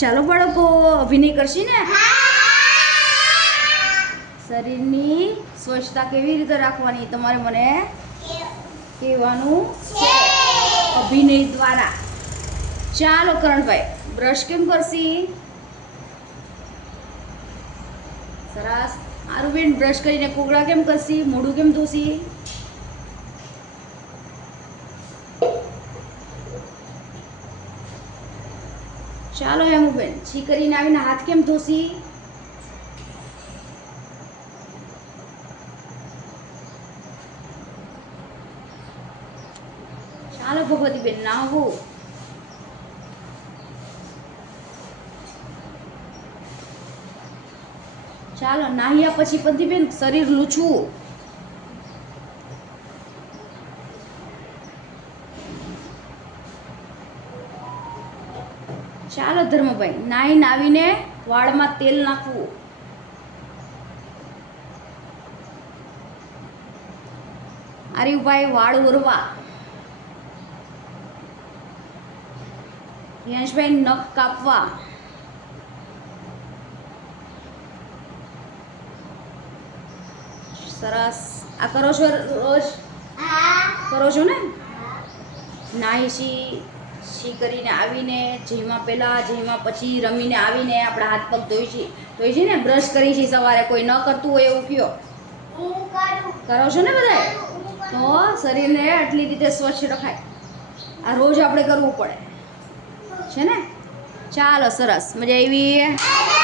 ચાલો બાળકો, અભિનય કરશી ને? શરીરની સ્વચ્છતા કેવી રીતે રાખવાની તમારે મને કહેવાનું છે અભિનય દ્વારા. ચાલો કરણભાઈ, બ્રશ કેમ કરશી? સરસ. આરુબેન બ્રશ કરીને કોગળા કેમ કરશી? મોઢું કેમ ધોશી? ચાલો હેમુબેન, છી કરીને આવીને હાથ કેમ ધોશી? ચાલો ભગવતીબેન, નાહવું. ચાલો નાહ્યા પછી પંથીબેન શરીર લૂછવું. ચાલો ધર્મભાઈ, નાહીને આવીને વાળમાં તેલ નાખવું. આર્યુભાઈ, વાળ ઓરવા. યશભાઈ, નખ કાપવા. સરસ. આ કરો છો રોજ? કરો છો ને? નાહી છી કરીને આવીને જેમાં પહેલાં જેમાં પછી રમીને આવીને આપણા હાથ પગ ધોઈ છે ને, બ્રશ કરી છે સવારે. કોઈ ન કરતું હોય એવું કયો? કરો છો ને બધાય? તો શરીરને આટલી રીતે સ્વચ્છ રખાય. આ રોજ આપણે કરવું પડે છે ને? ચાલો સરસ, મજા આવી.